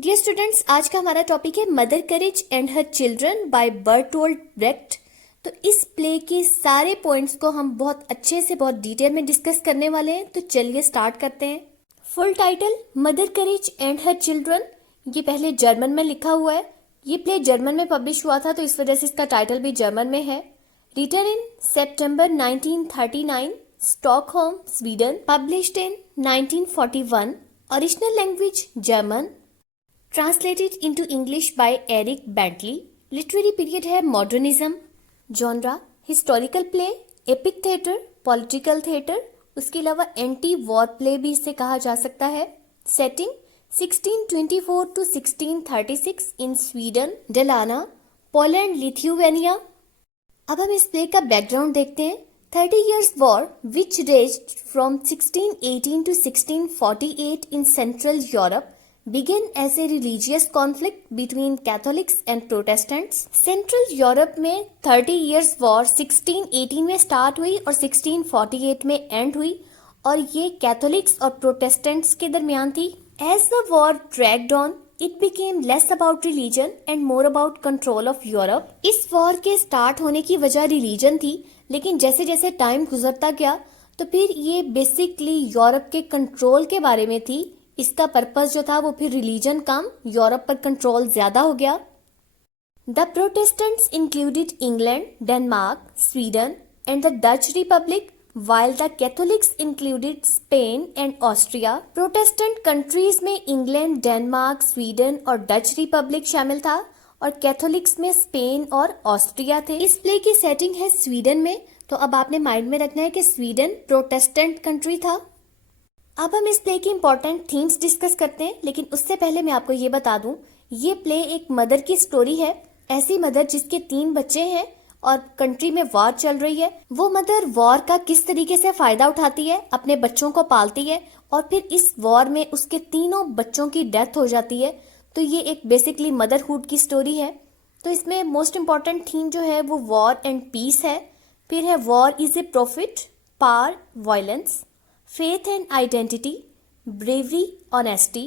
Dear students, आज का हमारा टॉपिक है Mother Courage and Her Children by Bertolt Brecht. तो इस प्ले के सारे पॉइंट्स को हम बहुत अच्छे से बहुत डिटेल में डिस्कस करने वाले हैं। तो चलिए स्टार्ट करते हैं। Full title mother Courage and Her children. ये पहले जर्मन में लिखा हुआ है। ये प्ले जर्मन में पब्लिश हुआ था तो इस वजह से इसका टाइटल भी जर्मन में है। Written in September 1939, Stockholm, Sweden. Published in 1941। Original language German. Translated into English by Eric Bentley. Literary period है modernism. Genre historical play, epic theatre, political theatre. उसके अलावा एंटी वॉर प्ले भी इसे कहा जा सकता है। सेटिंग 1624 टू 1636 इन स्वीडन, डेलाना, पोलैंड, लिथुआनिया। अब हम इस प्ले का बैकग्राउंड देखते हैं। 30 years war which raged from 1618 to 1648 in Central Europe began as a religious conflict between Catholics and Protestants. Central Europe में 30 years war 1618 में स्टार्ट हुई और 1648 में एंड हुई और ये कैथोलिक्स और प्रोटेस्टेंट्स के दरमियान थी। As the war dragged on, it became less about religion and more about control of Europe. इस वॉर के स्टार्ट होने की वजह रिलीजन थी, लेकिन जैसे जैसे टाइम गुजरता गया तो फिर ये बेसिकली यूरोप के कंट्रोल के बारे में थी। इसका पर्पस जो था वो फिर रिलीजन कम, यूरोप पर कंट्रोल ज्यादा हो गया। The Protestants included England, Denmark, Sweden and the Dutch Republic, while the Catholics included Spain and Austria. Protestant countries में इंग्लैंड, डेनमार्क, स्वीडन और डच रिपब्लिक शामिल था और कैथोलिक्स में स्पेन और ऑस्ट्रिया थे। इस प्ले की सेटिंग है स्वीडन में, तो अब आपने माइंड में रखना है कि स्वीडन प्रोटेस्टेंट कंट्री था। अब हम इस प्ले की इंपॉर्टेंट थीम्स डिस्कस करते हैं, लेकिन उससे पहले मैं आपको ये बता दूं, ये प्ले एक मदर की स्टोरी है। ऐसी मदर जिसके 3 बच्चे हैं और कंट्री में वॉर चल रही है। वो मदर वॉर का किस तरीके से फायदा उठाती है, अपने बच्चों को पालती है और फिर इस वॉर में उसके तीनों बच्चों की डेथ हो जाती है। तो ये एक बेसिकली मदरहुड की स्टोरी है। तो इसमें मोस्ट इम्पॉर्टेंट थीम जो है वो वॉर एंड पीस है। फिर है war is a profit, power, violence, faith and identity, bravery, honesty,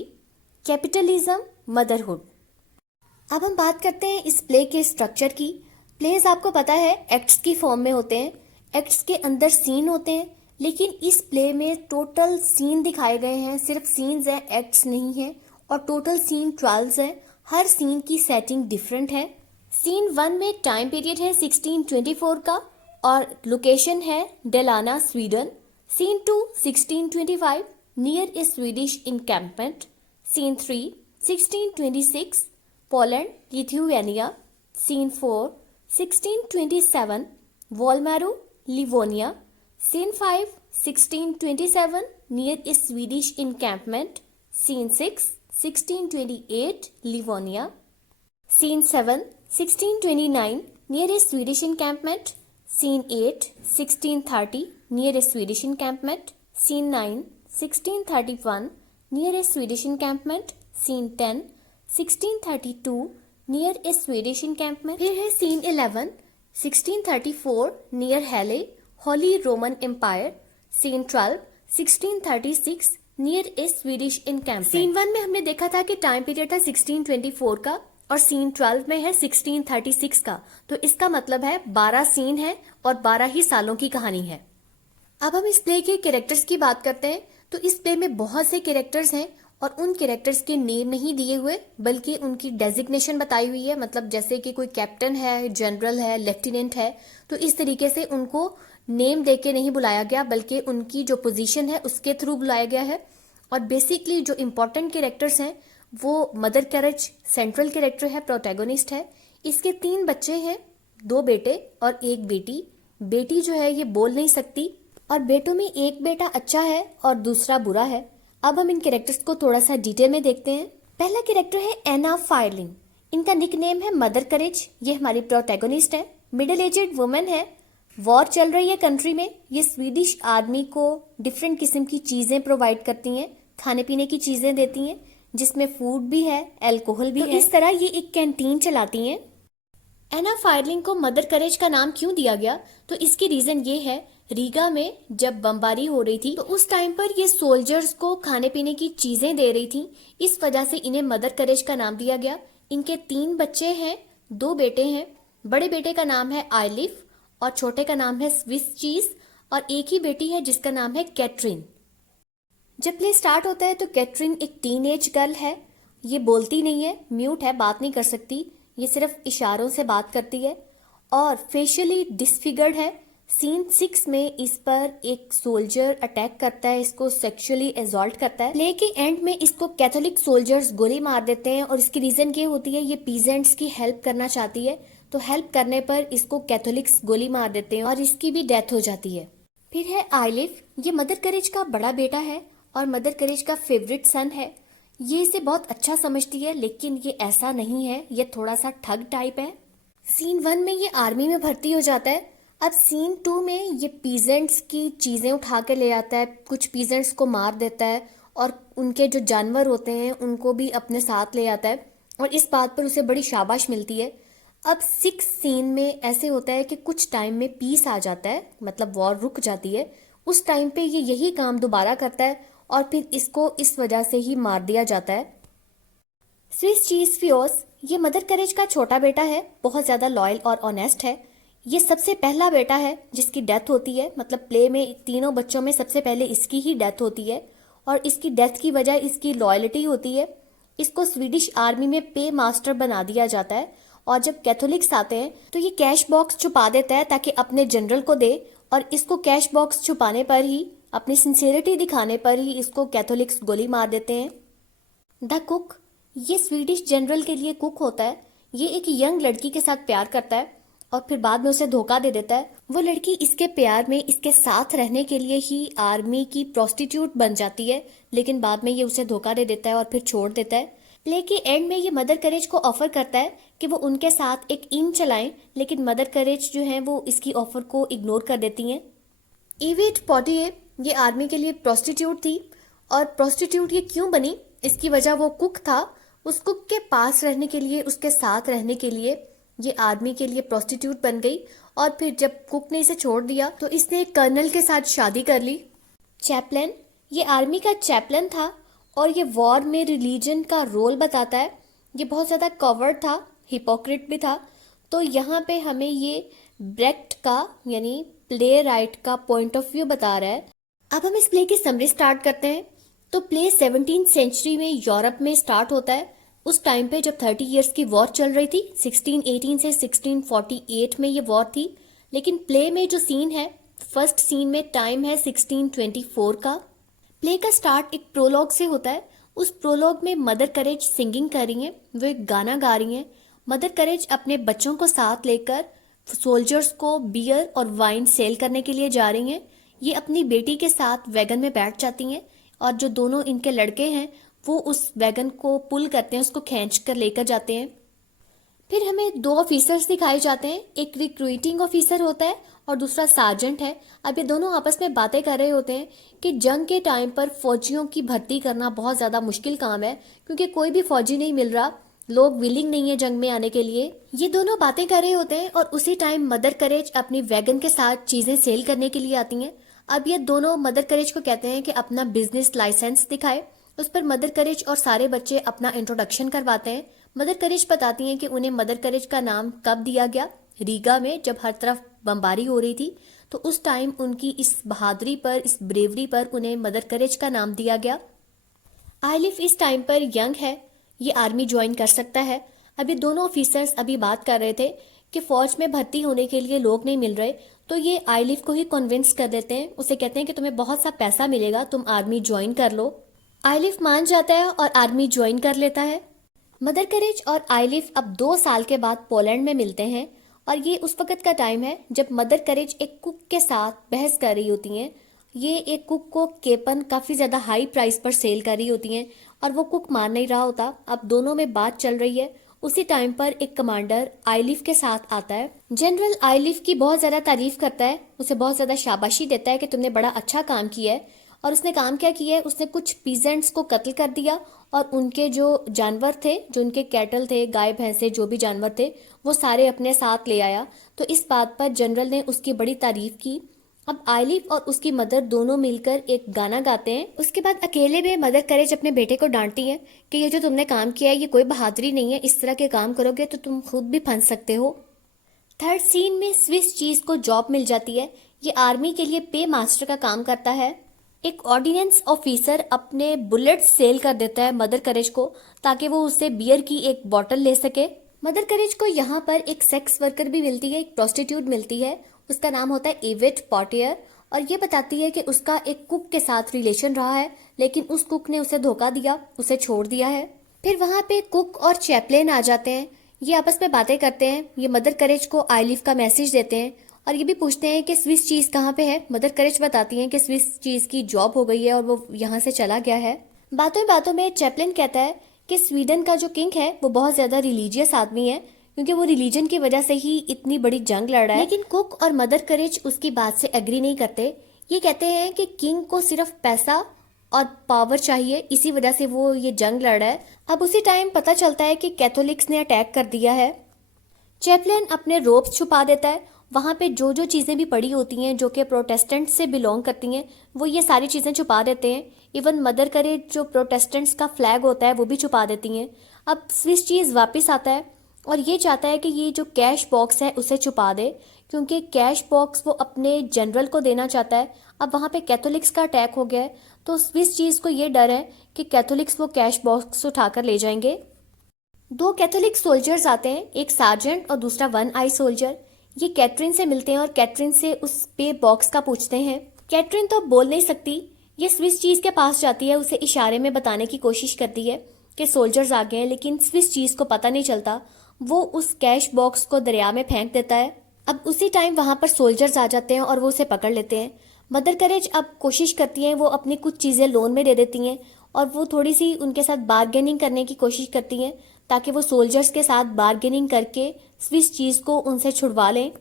capitalism, motherhood. अब हम बात करते हैं इस प्ले के स्ट्रक्चर की। प्लेज आपको पता है एक्ट्स की फॉर्म में होते हैं। एक्ट्स के अंदर सीन होते हैं, लेकिन इस प्ले में टोटल सीन दिखाए गए हैं। सिर्फ सीन्स हैं, एक्ट्स नहीं है। और टोटल सीन 12 है। हर सीन की सेटिंग डिफरेंट है। सीन 1 में टाइम पीरियड है 1624 का और लोकेशन है Dalarna, Sweden. Scene 2 1625 near a Swedish encampment. Scene 3 1626 Poland, Lithuania. Scene 4 1627 Walmerow, Livonia. Scene 5 1627 near a Swedish encampment. Scene 6 1628 Livonia. Scene 7 1629 near a Swedish encampment. Scene 8 1630 near a Swedish encampment. Scene 9 1631 near a Swedish encampment. Scene 10 1632 near a Swedish encampment. फिर है scene 11 1634 near Halle, Holi Roman Empire. Scene 12 1636 near a Swedish encampment. Scene 1 में हमने देखा था कि time period था 1624 का और सीन 12 में है 1636 का। तो इसका मतलब है 12 सीन है और 12 ही सालों की कहानी है। अब हम इस प्ले के कैरेक्टर्स की बात करते हैं। तो इस प्ले में बहुत से कैरेक्टर्स हैं और उन कैरेक्टर्स के नेम नहीं दिए हुए, बल्कि उनकी डेजिग्नेशन बताई हुई है। मतलब जैसे कि कोई कैप्टन है, जनरल है, लेफ्टिनेंट है, तो इस तरीके से उनको नेम देके नहीं बुलाया गया, बल्कि उनकी जो पोजीशन है उसके थ्रू बुलाया गया है। और बेसिकली जो इम्पोर्टेंट कैरेक्टर्स हैं वो मदर करेज सेंट्रल कैरेक्टर है, प्रोटैगोनिस्ट है। इसके 3 बच्चे हैं, 2 बेटे और 1 बेटी। बेटी जो है ये बोल नहीं सकती और बेटों में एक बेटा अच्छा है और दूसरा बुरा है। अब हम इन कैरेक्टर्स को थोड़ा सा डिटेल में देखते हैं। पहला कैरेक्टर है एना फायरलिंग। इनका निकनेम है मदर करेज। ये हमारी प्रोटैगोनिस्ट है। मिडिल एजेड वुमेन है। वॉर चल रही है कंट्री में। ये स्वीडिश आर्मी को डिफरेंट किस्म की चीजें प्रोवाइड करती हैं, खाने पीने की चीजें देती हैं, जिसमें फूड भी है, अल्कोहल भी है। इस तरह ये एक कैंटीन चलाती हैं। एना फायरलिंग को मदर करेज का नाम क्यों दिया गया? तो इसकी रीजन ये है, रीगा में जब बमबारी हो रही थी तो उस टाइम पर ये सोल्जर्स को खाने पीने की चीजें दे रही थी, इस वजह से इन्हें मदर करेज का नाम दिया गया। इनके 3 बच्चे हैं, 2 बेटे हैं। बड़े बेटे का नाम है आइलिफ और छोटे का नाम है स्विस चीज, और एक ही बेटी है जिसका नाम है कैटरीन। जब प्ले स्टार्ट होता है तो कैटरीन एक टीनेज गर्ल है। ये बोलती नहीं है, म्यूट है, बात नहीं कर सकती, ये सिर्फ इशारों से बात करती है और फेशियली डिसफिगर्ड है। सीन 6 में इस पर एक सोल्जर अटैक करता है, इसको सेक्सुअली असॉल्ट करता है। प्ले के एंड में इसको कैथोलिक सोल्जर्स गोली मार देते हैं और इसकी रीजन ये होती है, ये पीजेंट्स की हेल्प करना चाहती है, तो हेल्प करने पर इसको कैथोलिक्स गोली मार देते हैं और इसकी भी डेथ हो जाती है। फिर है आइलिफ, ये मदर करेज का बड़ा बेटा है और मदर करेज का फेवरेट सन है। ये इसे बहुत अच्छा समझती है, लेकिन ये ऐसा नहीं है, ये थोड़ा सा ठग टाइप है। सीन 1 में ये आर्मी में भर्ती हो जाता है। अब सीन 2 में ये पीजेंट्स की चीजें उठा के ले आता है, कुछ पीजेंट्स को मार देता है और उनके जो जानवर होते हैं उनको भी अपने साथ ले आता है और इस बात पर उसे बड़ी शाबाश मिलती है। अब 6 सीन में ऐसे होता है कि कुछ टाइम में पीस आ जाता है, मतलब वॉर रुक जाती है। उस टाइम पे ये यही काम दोबारा करता है और फिर इसको इस वजह से ही मार दिया जाता है। स्विस चीज फियोस, ये मदर करेज का छोटा बेटा है, बहुत ज्यादा लॉयल और ऑनेस्ट है। ये सबसे पहला बेटा है जिसकी डेथ होती है, मतलब प्ले में तीनों बच्चों में सबसे पहले इसकी ही डेथ होती है और इसकी डेथ की वजह इसकी लॉयल्टी होती है। इसको स्वीडिश आर्मी में पे मास्टर बना दिया जाता है और जब कैथोलिक्स आते हैं तो ये कैश बॉक्स छुपा देता है ताकि अपने जनरल को दे, और इसको कैश बॉक्स छुपाने पर ही, अपनी सिंसियरिटी दिखाने पर ही इसको कैथोलिक्स गोली मार देते हैं। द कुक, ये स्वीडिश जनरल के लिए कुक होता है। ये एक यंग लड़की के साथ प्यार करता है और फिर बाद में उसे धोखा दे देता है। वो लड़की इसके प्यार में इसके साथ रहने के लिए ही आर्मी की प्रोस्टिट्यूट बन जाती है, लेकिन बाद में ये उसे धोखा दे देता है और फिर छोड़ देता है। प्ले के एंड में ये मदर करेज को ऑफर करता है कि वो उनके साथ एक इन चलाएं, लेकिन मदर करेज जो है वो इसकी ऑफर को इग्नोर कर देती हैं। इवेट पॉटिये, ये आर्मी के लिए प्रोस्टिट्यूट थी और प्रोस्टिट्यूट ये क्यों बनी, इसकी वजह वो कुक था। उस कुक के पास रहने के लिए, उसके साथ रहने के लिए ये आर्मी के लिए प्रोस्टिट्यूट बन गई और फिर जब कुक ने इसे छोड़ दिया तो इसने एक कर्नल के साथ शादी कर ली। चैपलन, ये आर्मी का चैपलन था और ये वॉर में रिलीजन का रोल बताता है। ये बहुत ज़्यादा कवर्ड था, हिपोक्रेट भी था। तो यहाँ पे हमें ये ब्रेक्ट का यानी प्ले राइट का पॉइंट ऑफ व्यू बता रहा है। अब हम इस प्ले की समरी स्टार्ट करते हैं। तो प्ले 17th सेंचुरी में यूरोप में स्टार्ट होता है। उस टाइम पे जब 30 इयर्स की वॉर चल रही थी, 1618 से 1648 में ये वॉर थी। लेकिन प्ले में जो सीन है, फर्स्ट सीन में टाइम है 1624 का। प्ले का स्टार्ट एक प्रोलॉग से होता है। उस प्रोलॉग में मदर करेज सिंगिंग कर रही हैं, वो एक गाना गा रही हैं। मदर करेज अपने बच्चों को साथ लेकर सोल्जर्स को बियर और वाइन सेल करने के लिए जा रही हैं। ये अपनी बेटी के साथ वैगन में बैठ जाती हैं और जो दोनों इनके लड़के हैं वो उस वैगन को पुल करते हैं, उसको खींच कर लेकर जाते हैं। फिर हमें 2 ऑफिसर्स दिखाए जाते हैं, एक रिक्रूटिंग ऑफिसर होता है और दूसरा सार्जेंट है। अब ये दोनों आपस में बातें कर रहे होते हैं कि जंग के टाइम पर फौजियों की भर्ती करना बहुत ज़्यादा मुश्किल काम है, क्योंकि कोई भी फौजी नहीं मिल रहा, लोग विलिंग नहीं है जंग में आने के लिए। ये दोनों बातें कर रहे होते हैं और उसी टाइम मदर करेज अपनी वैगन के साथ चीज़ें सेल करने के लिए आती हैं। अब ये दोनों मदर करेज को कहते हैं कि अपना बिजनेस लाइसेंस दिखाए। उस पर मदर करेज और सारे बच्चे अपना इंट्रोडक्शन करवाते हैं। मदर करेज बताती हैं कि उन्हें मदर करेज का नाम कब दिया गया। रीगा में जब हर तरफ बमबारी हो रही थी तो उस टाइम उनकी इस बहादुरी पर, इस ब्रेवरी पर उन्हें मदर करेज का नाम दिया गया। आइलिफ इस टाइम पर यंग है, ये आर्मी ज्वाइन कर सकता है। अभी दोनों ऑफिसर्स अभी बात कर रहे थे कि फौज में भर्ती होने के लिए लोग नहीं मिल रहे, तो ये आइलिफ को ही कन्विंस कर देते हैं। उसे कहते हैं कि तुम्हें बहुत सा पैसा मिलेगा, तुम आर्मी ज्वाइन कर लो। आइलिफ मान जाता है और आर्मी ज्वाइन कर लेता है। मदर करेज और आइलिफ अब 2 साल के बाद पोलैंड में मिलते हैं और ये उस वक्त का टाइम है जब मदर करेज एक कुक के साथ बहस कर रही होती हैं। ये एक कुक को केपन काफ़ी ज़्यादा हाई प्राइस पर सेल कर रही होती हैं और वो कुक मान नहीं रहा होता। अब दोनों में बात चल रही है। उसी टाइम पर एक कमांडर आइलिफ के साथ आता है। जनरल आइलिफ की बहुत ज़्यादा तारीफ करता है, उसे बहुत ज़्यादा शाबाशी देता है कि तुमने बड़ा अच्छा काम किया है और उसने काम क्या किया है, उसने कुछ पीजेंट्स को कत्ल कर दिया और उनके जो जानवर थे, जो उनके कैटल थे, गाय भैंसे जो भी जानवर थे, वो सारे अपने साथ ले आया। तो इस बात पर जनरल ने उसकी बड़ी तारीफ की। अब आइलिफ और उसकी मदर दोनों मिलकर एक गाना गाते हैं। उसके बाद अकेले में मदर करेज अपने बेटे को डांटती है कि ये जो तुमने काम किया है ये कोई बहादुरी नहीं है, इस तरह के काम करोगे तो तुम खुद भी फंस सकते हो। थर्ड सीन में स्विस चीज को जॉब मिल जाती है। ये आर्मी के लिए पे मास्टर का काम करता है। एक ऑर्डिनेंस ऑफिसर अपने बुलेट सेल कर देता है मदर करेज को, ताकि वो उससे बियर की एक बॉटल ले सके। मदर करेज को यहाँ पर एक सेक्स वर्कर भी मिलती है, एक प्रोस्टिट्यूट मिलती है। उसका नाम होता है एविट पॉटियर, और ये बताती है कि उसका एक कुक के साथ रिलेशन रहा है, लेकिन उस कुक ने उसे धोखा दिया, उसे छोड़ दिया है। फिर वहाँ पे कुक और चैपलेन आ जाते हैं। ये आपस में बातें करते हैं। ये मदर करेज को आइलिफ का मैसेज देते हैं और ये भी पूछते हैं कि स्विस चीज कहाँ पे है। मदर करेज बताती हैं कि स्विस चीज की जॉब हो गई है और वो यहाँ से चला गया है। बातों बातों में चैपलिन कहता है कि स्वीडन का जो किंग है वो बहुत ज्यादा रिलीजियस आदमी है, क्योंकि वो रिलीजन की वजह से ही इतनी बड़ी जंग लड़ रहा है। लेकिन कुक और मदर करेज उसकी बात से एग्री नहीं करते। ये कहते हैं कि किंग को सिर्फ पैसा और पावर चाहिए, इसी वजह से वो ये जंग लड़ रहा है। अब उसी टाइम पता चलता है कि कैथोलिक्स ने अटैक कर दिया है। चैपलिन अपने रोप्स छुपा देता है। वहाँ पे जो जो चीज़ें भी पड़ी होती हैं जो कि प्रोटेस्टेंट से बिलोंग करती हैं, वो ये सारी चीज़ें छुपा देते हैं। इवन मदर करेज जो प्रोटेस्टेंट्स का फ्लैग होता है वो भी छुपा देती हैं। अब स्विस चीज़ वापस आता है और ये चाहता है कि ये जो कैश बॉक्स है उसे छुपा दे, क्योंकि कैश बॉक्स वो अपने जनरल को देना चाहता है। अब वहाँ पे कैथोलिक्स का अटैक हो गया है, तो स्विस चीज़ को ये डर है कि कैथोलिक्स वो कैश बॉक्स उठाकर ले जाएंगे। दो कैथोलिक सोल्जर्स आते हैं, एक सार्जेंट और दूसरा वन आई सोल्जर। ये कैटरिन से मिलते हैं और कैटरिन से उस पे बॉक्स का पूछते हैं। कैटरिन तो बोल नहीं सकती। ये स्विस चीज के पास जाती है, उसे इशारे में बताने की कोशिश करती है कि सोल्जर्स आ गए हैं, लेकिन स्विस चीज को पता नहीं चलता। वो उस कैश बॉक्स को दरिया में फेंक देता है। अब उसी टाइम वहां पर सोल्जर्स आ जाते हैं और वो उसे पकड़ लेते हैं। मदर करेज अब कोशिश करती हैं, वो अपनी कुछ चीजें लोन में दे देती हैं और वो थोड़ी सी उनके साथ बार्गेनिंग करने की कोशिश करती हैं, ताकि वो सोल्जर्स के साथ बार्गेनिंग करके स्विस चीज को उनसे छुड़वा लें।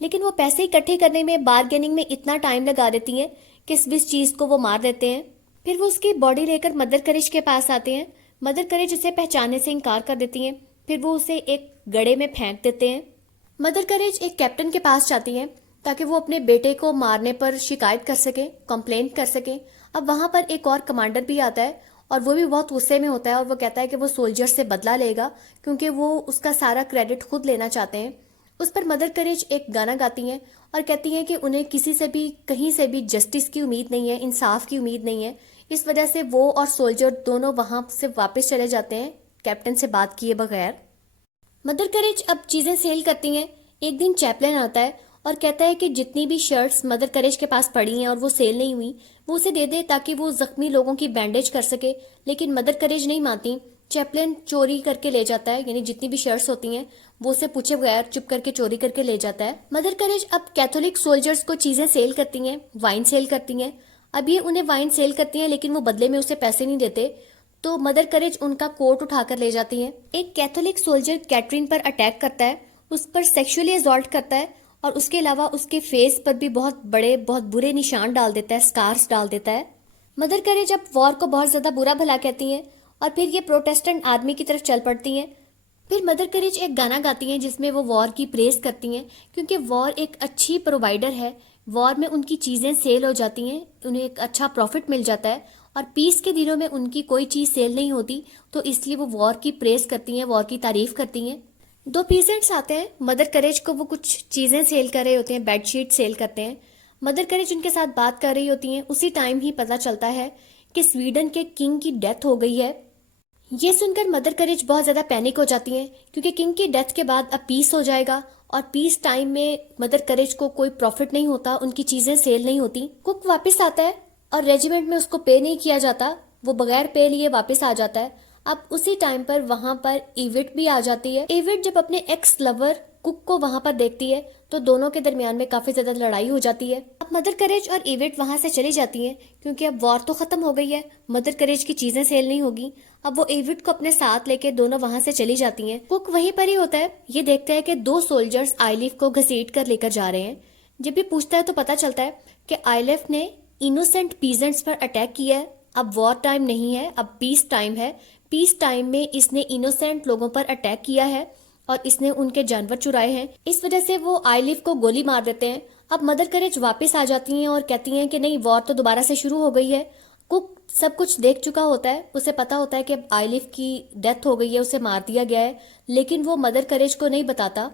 लेकिन वो पैसे इकट्ठे करने में, बार्गेनिंग में इतना टाइम लगा देती हैं कि स्विस चीज को वो मार देते हैं। फिर वो उसकी बॉडी लेकर मदर करेज के पास आते हैं। मदर करेज उसे पहचानने से इनकार कर देती हैं। फिर वो उसे एक गड्ढे में फेंक देते हैं। मदर करेज एक कैप्टन के पास जाती हैं ताकि वो अपने बेटे को मारने पर शिकायत कर सके, कंप्लेंट कर सके। अब वहां पर एक और कमांडर भी आता है और वो भी बहुत गुस्से में होता है और वो कहता है कि वो सोल्जर से बदला लेगा, क्योंकि वो उसका सारा क्रेडिट खुद लेना चाहते हैं। उस पर मदर करेज एक गाना गाती हैं और कहती हैं कि उन्हें किसी से भी, कहीं से भी जस्टिस की उम्मीद नहीं है, इंसाफ की उम्मीद नहीं है। इस वजह से वो और सोल्जर दोनों वहां से वापस चले जाते हैं कैप्टन से बात किए बगैर। मदर करेज अब चीजें सेल करती हैं। एक दिन चैपलिन आता है और कहता है कि जितनी भी शर्ट्स मदर करेज के पास पड़ी हैं और वो सेल नहीं हुई, वो उसे दे दे ताकि वो जख्मी लोगों की बैंडेज कर सके। लेकिन मदर करेज नहीं मानती। चैपलिन चोरी करके ले जाता है, यानी जितनी भी शर्ट्स होती हैं वो उसे पूछे बगैर चुप करके चोरी करके ले जाता है। मदर करेज अब कैथोलिक सोल्जर्स को चीजें सेल करती हैं, वाइन सेल करती हैं। अब ये उन्हें वाइन सेल करती हैं, लेकिन वो बदले में उसे पैसे नहीं देते, तो मदर करेज उनका कोट उठाकर ले जाती है। एक कैथोलिक सोल्जर कैटरीन पर अटैक करता है, उस पर सेक्सुअली असॉल्ट करता है और उसके अलावा उसके फेस पर भी बहुत बड़े, बहुत बुरे निशान डाल देता है, स्कार्स डाल देता है। मदर करेज अब वॉर को बहुत ज्यादा बुरा भला कहती हैं और फिर ये प्रोटेस्टेंट आर्मी की तरफ चल पड़ती हैं। फिर मदर करेज एक गाना गाती हैं जिसमें वो वॉर की प्रेस करती हैं, क्योंकि वॉर एक अच्छी प्रोवाइडर है। वॉर में उनकी चीजें सेल हो जाती हैं, उन्हें एक अच्छा प्रॉफिट मिल जाता है, और पीस के दिनों में उनकी कोई चीज सेल नहीं होती, तो इसलिए वो वॉर की प्रेस करती हैं, वॉर की तारीफ करती हैं। दो पीसेंट्स आते हैं मदर करेज को, वो कुछ चीजें सेल कर रहे होते हैं, बेडशीट सेल करते हैं। मदर करेज उनके साथ बात कर रही होती हैं। उसी टाइम ही पता चलता है कि स्वीडन के किंग की डेथ हो गई है। ये सुनकर मदर करेज बहुत ज्यादा पैनिक हो जाती हैं, क्योंकि किंग की डेथ के बाद अब पीस हो जाएगा और पीस टाइम में मदर करेज को कोई प्रॉफिट नहीं होता, उनकी चीजें सेल नहीं होती। कुक वापस आता है और रेजिमेंट में उसको पे नहीं किया जाता, वो बगैर पे लिए वापस आ जाता है। अब उसी टाइम पर वहां पर इविट भी आ जाती है। इविट जब अपने एक्स लवर कुक को वहां पर देखती है तो दोनों के दरमियान में काफी ज्यादा लड़ाई हो जाती है। अब मदर करेज और इविट वहां से चली जाती हैं, क्योंकि अब वॉर तो खत्म हो गई है, मदर करेज की चीजें सेल नहीं होगी। अब वो इविट को अपने साथ लेके दोनों वहां से चली जाती हैं। कुक वहीं पर ही होता है। ये देखता है कि दो सोल्जर्स आइलिफ को घसीट कर लेकर जा रहे हैं। जब भी पूछता है तो पता चलता है कि आइलिफ ने इनोसेंट पीजेंट्स पर अटैक किया है। अब वॉर टाइम नहीं है, अब पीस टाइम है। पीस टाइम में इसने इनोसेंट लोगों पर अटैक किया है और इसने उनके जानवर चुराए हैं। इस वजह से वो आइलिव को गोली मार देते हैं। अब मदर करेज वापस आ जाती हैं और कहती हैं कि नहीं, वॉर तो दोबारा से शुरू हो गई है। कुक सब कुछ देख चुका होता है, उसे पता होता है कि अब आइलिव की डेथ हो गई है, उसे मार दिया गया है, लेकिन वो मदर करेज को नहीं बताता।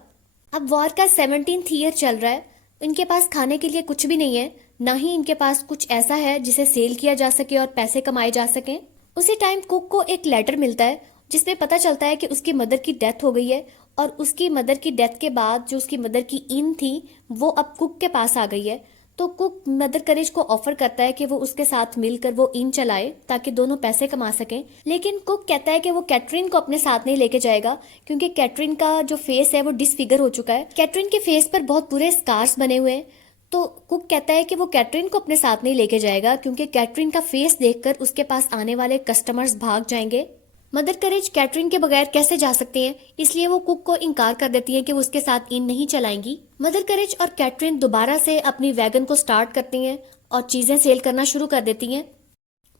अब वॉर का 17th ईयर चल रहा है। इनके पास खाने के लिए कुछ भी नहीं है, ना ही इनके पास कुछ ऐसा है जिसे सेल किया जा सके और पैसे कमाए जा सकें। उसी टाइम कुक को एक लेटर मिलता है जिसमें पता चलता है कि उसकी मदर की डेथ हो गई है और उसकी मदर की डेथ के बाद जो उसकी मदर की इन थी वो अब कुक के पास आ गई है। तो कुक मदर करेज को ऑफर करता है कि वो उसके साथ मिलकर वो इन चलाए ताकि दोनों पैसे कमा सकें, लेकिन कुक कहता है कि वो कैटरीन को अपने साथ नहीं लेके जाएगा क्योंकि कैटरीन का जो फेस है वो डिसफिगर हो चुका है। कैटरीन के फेस पर बहुत बुरे स्कार्स बने हुए हैं। तो कुक कहता है कि वो कैटरीन को अपने साथ नहीं लेके जाएगा क्योंकि कैटरीन का फेस देखकर उसके पास आने वाले कस्टमर्स भाग जाएंगे। मदर करेज कैटरीन के बगैर कैसे जा सकती हैं, इसलिए वो कुक को इनकार कर देती हैं कि वो उसके साथ इन नहीं चलाएंगी। मदर करेज और कैटरीन दोबारा से अपनी वैगन को स्टार्ट करती हैं और चीजें सेल करना शुरू कर देती हैं।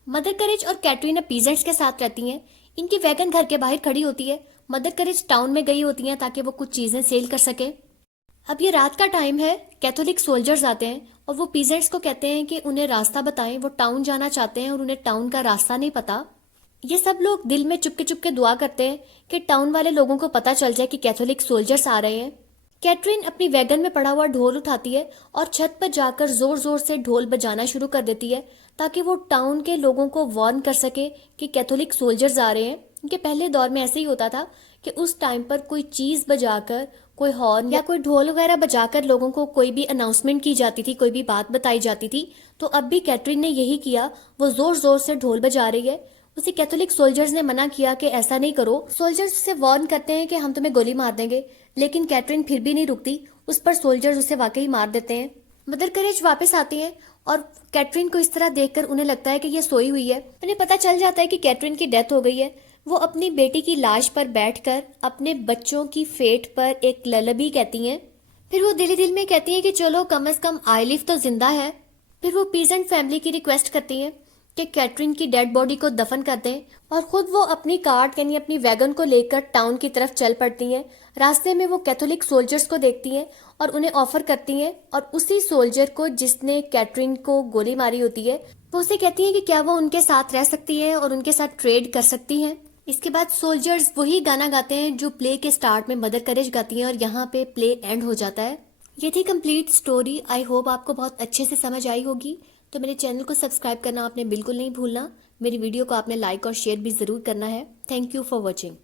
मदर करेज और कैटरीन पीजेंट्स के साथ रहती हैं। इनकी वैगन घर के बाहर खड़ी होती है। मदर करेज टाउन में गई होती हैं ताकि वो कुछ चीजें सेल कर सके। अब ये रात का टाइम है, कैथोलिक सोल्जर्स आते हैं और वो पीजेंट्स को कहते हैं कि उन्हें रास्ता बताएं, वो टाउन जाना चाहते हैं और उन्हें टाउन का रास्ता नहीं पता। ये सब लोग दिल में चुपके चुपके दुआ करते हैं कि टाउन वाले लोगों को पता चल जाए कि कैथोलिक सोल्जर्स आ रहे हैं। कैटरीन अपनी वैगन में पड़ा हुआ ढोल उठाती है और छत पर जाकर जोर जोर से ढोल बजाना शुरू कर देती है ताकि वो टाउन के लोगों को वार्न कर सके कि कैथोलिक सोल्जर्स आ रहे हैं। क्योंकि पहले दौर में ऐसे ही होता था कि उस टाइम पर कोई चीज बजाकर, कोई हॉर्न या कोई ढोल वगैरह बजाकर लोगों को कोई भी अनाउंसमेंट की जाती थी, कोई भी बात बताई जाती थी। तो अब भी कैटरीन ने यही किया, वो जोर जोर से ढोल बजा रही है। उसे कैथोलिक सोल्जर्स ने मना किया कि ऐसा नहीं करो। सोल्जर्स उसे वार्न करते हैं कि हम तुम्हें गोली मार देंगे, लेकिन कैटरीन फिर भी नहीं रुकती। उस पर सोल्जर्स उसे वाकई मार देते हैं। मदर करेज वापस आती है और कैटरीन को इस तरह देखकर उन्हें लगता है कि ये सोई हुई है। उन्हें पता चल जाता है कि कैटरीन की डेथ हो गई है। वो अपनी बेटी की लाश पर बैठकर अपने बच्चों की फेट पर एक ललबी कहती हैं। फिर वो दिल ही दिल में कहती है कि चलो कम से कम आइलिव तो जिंदा है। फिर वो पीजेंट फैमिली की रिक्वेस्ट करती हैं कि कैटरीन की डेड बॉडी को दफन कर दें और खुद वो अपनी कार्ट यानी अपनी वैगन को लेकर टाउन की तरफ चल पड़ती हैं। रास्ते में वो कैथोलिक सोल्जर्स को देखती हैं और उन्हें ऑफर करती हैं और उसी सोल्जर को जिसने कैटरीन को गोली मारी होती है वो उसे कहती हैं कि क्या वो उनके साथ रह सकती है और उनके साथ ट्रेड कर सकती हैं। इसके बाद सोल्जर्स वही गाना गाते हैं जो प्ले के स्टार्ट में मदर करेज गाती हैं और यहाँ पे प्ले एंड हो जाता है। ये थी कंप्लीट स्टोरी। आई होप आपको बहुत अच्छे से समझ आई होगी। तो मेरे चैनल को सब्सक्राइब करना आपने बिल्कुल नहीं भूलना। मेरी वीडियो को आपने लाइक और शेयर भी जरूर करना है। Thank you for watching.